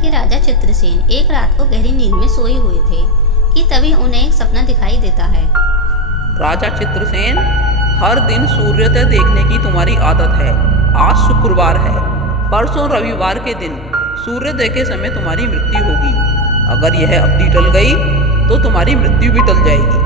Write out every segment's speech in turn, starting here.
कि राजा चित्रसेन एक रात को गहरी नींद में सोए हुए थे कि तभी उन्हें एक सपना दिखाई देता है। राजा चित्रसेन, हर दिन सूर्योदय देखने की तुम्हारी आदत है। आज शुक्रवार है, परसों रविवार के दिन सूर्योदय के समय तुम्हारी मृत्यु होगी। अगर यह अवधि टल गई तो तुम्हारी मृत्यु भी टल जाएगी।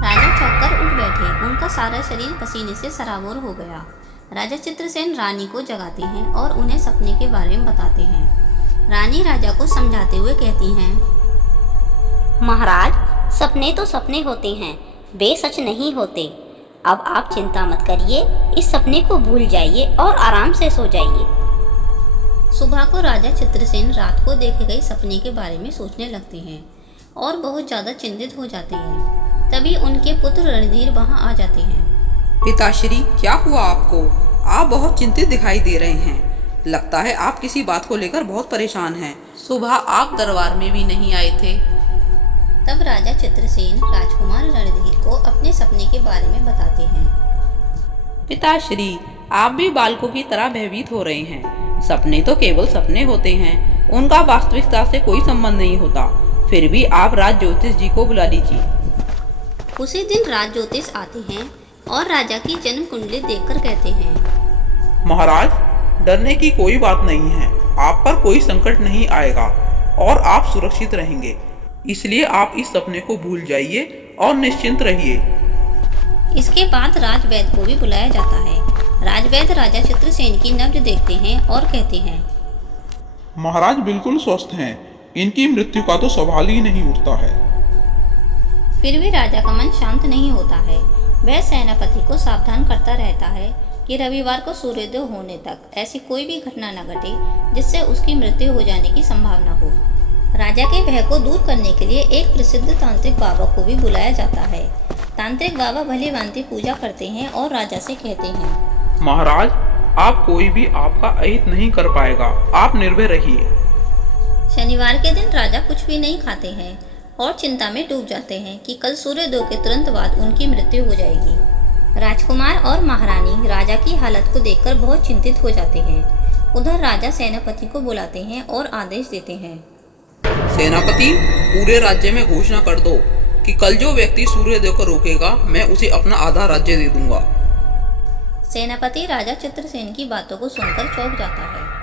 राजा चौंककर उठ बैठे। उनका सारा शरीर पसीने से सराबोर हो गया। राजा चित्रसेन रानी को जगाते हैं और उन्हें सपने के बारे में बताते हैं। रानी राजा को समझाते हुए कहती हैं, महाराज, सपने तो सपने होते हैं, वे सच नहीं होते। अब आप चिंता मत करिए, इस सपने को भूल जाइए और आराम से सो जाइए। सुबह को राजा चित्रसेन रात को देखे गए सपने के बारे में सोचने लगते हैं और बहुत ज़्यादा चिंतित हो जाते हैं। तभी उनके पुत्र रणधीर वहां आ जाते हैं। पिताश्री, क्या हुआ आपको? आप बहुत चिंतित दिखाई दे रहे हैं। लगता है आप किसी बात को लेकर बहुत परेशान हैं। सुबह आप दरबार में भी नहीं आए थे। तब राजा चित्रसेन राजकुमार रणधीर को अपने सपने के बारे में बताते हैं। पिताश्री, आप भी बालकों की तरह भयभीत हो रहे हैं। सपने तो केवल सपने होते हैं, उनका वास्तविकता से कोई संबंध नहीं होता। फिर भी आप राज ज्योतिष जी को बुला लीजिए। उसी दिन राज ज्योतिष आते हैं और राजा की जन्म कुंडली देखकर कहते हैं, महाराज, डरने की कोई बात नहीं है। आप पर कोई संकट नहीं आएगा और आप सुरक्षित रहेंगे। इसलिए आप इस सपने को भूल जाइए और निश्चिंत रहिए। इसके बाद राजवैद्य को भी बुलाया जाता है। राजवैद्य राजा चित्रसेन की नब्ज देखते हैं और कहते हैं, महाराज बिल्कुल स्वस्थ हैं। इनकी मृत्यु का तो सवाल ही नहीं उठता है। फिर भी राजा का मन शांत नहीं होता है। वह सेनापति को सावधान करता रहता है कि रविवार को सूर्योदय होने तक ऐसी कोई भी घटना न घटे जिससे उसकी मृत्यु हो जाने की संभावना हो। राजा के भय को दूर करने के लिए एक प्रसिद्ध तांत्रिक बाबा को भी बुलाया जाता है। तांत्रिक बाबा भली भांति पूजा करते हैं और राजा से कहते हैं, महाराज, आप कोई भी आपका अहित नहीं कर पाएगा। आप निर्भय रहिए। शनिवार के दिन राजा कुछ भी नहीं खाते हैं और चिंता में डूब जाते हैं कि कल सूर्योदय के तुरंत बाद उनकी मृत्यु हो जाएगी। राजकुमार और महारानी राजा की हालत को देखकर बहुत चिंतित हो जाते हैं। उधर राजा सेनापति को बुलाते हैं और आदेश देते हैं, सेनापति, पूरे राज्य में घोषणा कर दो कि कल जो व्यक्ति सूर्योदय को रोकेगा मैं उसे अपना आधा राज्य दे दूंगा। सेनापति राजा चित्रसेन की बातों को सुनकर चौंक जाता है।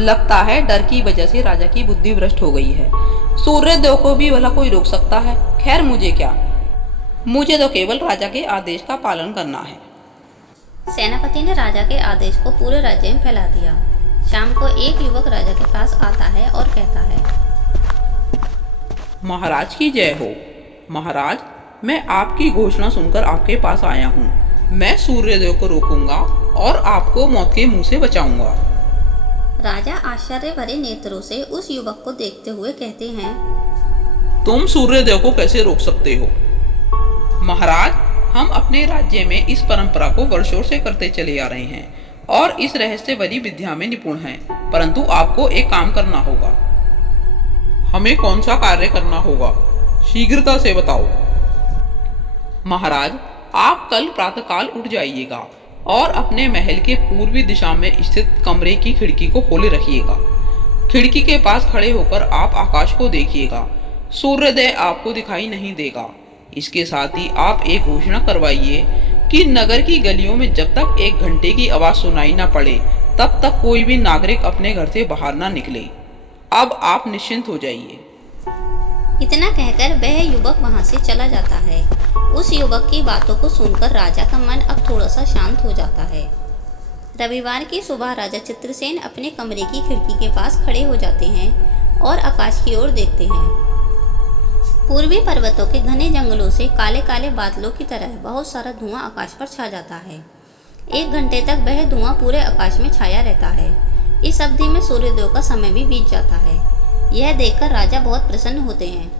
लगता है डर की वजह से राजा की बुद्धि भ्रष्ट हो गई है। सूर्योदय को भी भला कोई रोक सकता है? खैर, मुझे क्या, मुझे तो केवल राजा के आदेश का पालन करना है। सेनापति ने राजा के आदेश को पूरे राज्य में फैला दिया। शाम को एक युवक राजा के पास आता है और कहता है, महाराज की जय हो। महाराज, मैं आपकी घोषणा सुनकर आपके पास आया हूँ। मैं सूर्योदय को रोकूंगा और आपको मौत के मुंह से बचाऊंगा। राजा आश्चर्य भरे नेत्रों से उस युवक को देखते हुए कहते हैं, तुम सूर्योदय को कैसे रोक सकते हो? महाराज, हम अपने राज्य में इस परंपरा को वर्षों से करते चले आ रहे हैं और इस रहस्य भरी विद्या में निपुण हैं। परंतु आपको एक काम करना होगा। हमें कौन सा कार्य करना होगा? शीघ्रता से बताओ। महाराज, आप कल प्रातःकाल उठ जाइएगा और अपने महल के पूर्वी दिशा में स्थित कमरे की खिड़की को खोले रखिएगा। खिड़की के पास खड़े होकर आप आकाश को देखिएगा। सूर्योदय आपको दिखाई नहीं देगा। इसके साथ ही आप एक घोषणा करवाइए कि नगर की गलियों में जब तक 1 घंटे की आवाज सुनाई ना पड़े तब तक कोई भी नागरिक अपने घर से बाहर ना निकले। अब आप निश्चिंत हो जाइए। इतना कहकर वह युवक वहां से चला जाता है। उस युवक की बातों को सुनकर राजा का मन अब थोड़ा सा शांत हो जाता है। रविवार की सुबह राजा चित्रसेन अपने कमरे की खिड़की के पास खड़े हो जाते हैं और आकाश की ओर देखते हैं। पूर्वी पर्वतों के घने जंगलों से काले काले बादलों की तरह बहुत सारा धुआं आकाश पर छा जाता है। 1 घंटे तक वह धुआं पूरे आकाश में छाया रहता है। इस अवधि में सूर्योदय का समय भी बीत जाता है। यह देखकर राजा बहुत प्रसन्न होते हैं।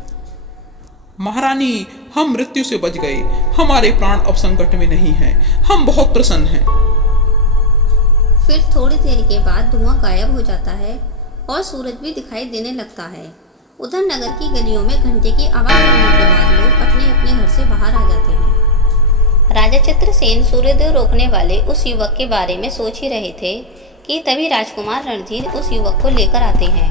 महारानी, हम मृत्यु से बच गए। हमारे प्राण अब संकट में नहीं हैं। हम बहुत प्रसन्न हैं। फिर थोड़ी देर के बाद धुआं गायब हो जाता है और सूरज भी दिखाई देने लगता है। उधर नगर की गलियों में घंटे की आवाज सुनने के बाद लोग अपने अपने घर से बाहर आ जाते हैं। राजा चित्रसेन सूर्योदय रोकने वाले उस युवक के बारे में सोच ही रहे थे कि तभी राजकुमार रणधीर उस युवक को लेकर आते हैं।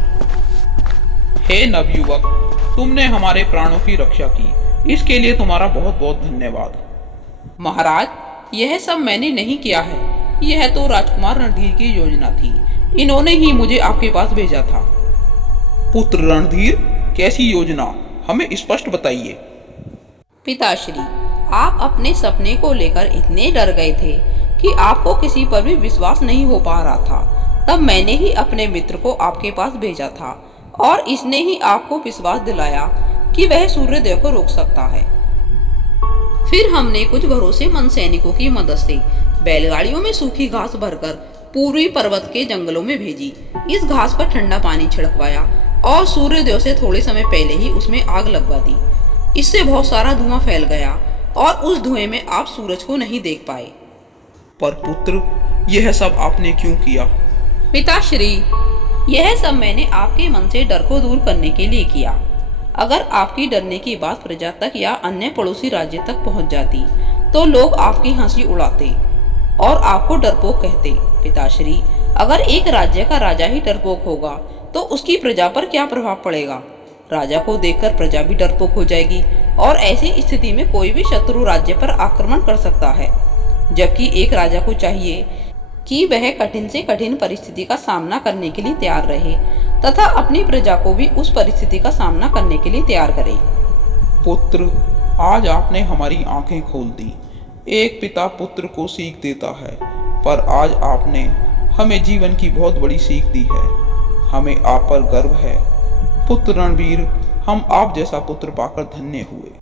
हे नवयुवक, तुमने हमारे प्राणों की रक्षा की, इसके लिए तुम्हारा बहुत बहुत धन्यवाद। महाराज, यह सब मैंने नहीं किया है, यह तो राजकुमार रणधीर की योजना थी। इन्होंने ही मुझे आपके पास भेजा था। पुत्र रणधीर, कैसी योजना, हमें स्पष्ट बताइए। पिताश्री, आप अपने सपने को लेकर इतने डर गए थे कि आपको किसी पर भी विश्वास नहीं हो पा रहा था। तब मैंने ही अपने मित्र को आपके पास भेजा था और इसने ही आपको विश्वास दिलाया कि वह सूर्यदेव को रोक सकता है। फिर हमने कुछ भरोसेमंद सैनिकों की मदद से बैलगाड़ियों में सूखी घास भरकर पूर्वी पर्वत के जंगलों में भेजी। इस घास पर ठंडा पानी छिड़कवाया और सूर्यदेव से थोड़े समय पहले ही उसमें आग लगवा दी। इससे बहुत सारा धुआं फैल गया और उस धुएं में आप सूरज को नहीं देख पाए। पर पुत्र, यह सब आपने क्यों किया? पिताश्री, यह सब मैंने आपके मन से डर को दूर करने के लिए किया। अगर आपकी डरने की बात प्रजा तक या अन्य पड़ोसी राज्य तक पहुंच जाती तो लोग आपकी हंसी उड़ाते और आपको डरपोक कहते। पिताश्री, अगर एक राज्य का राजा ही डरपोक होगा तो उसकी प्रजा पर क्या प्रभाव पड़ेगा? राजा को देखकर प्रजा भी डरपोक हो जाएगी और ऐसी स्थिति में कोई भी शत्रु राज्य पर आक्रमण कर सकता है। जबकि एक राजा को चाहिए कि वह कठिन से कठिन परिस्थिति का सामना करने के लिए तैयार रहे तथा अपनी प्रजा को भी उस परिस्थिति का सामना करने के लिए तैयार करे। पुत्र, आज आपने हमारी आंखें खोल दी। एक पिता पुत्र को सीख देता है, पर आज आपने हमें जीवन की बहुत बड़ी सीख दी है। हमें आप पर गर्व है। पुत्र रणवीर, हम आप जैसा पुत्र पाकर धन्य हुए।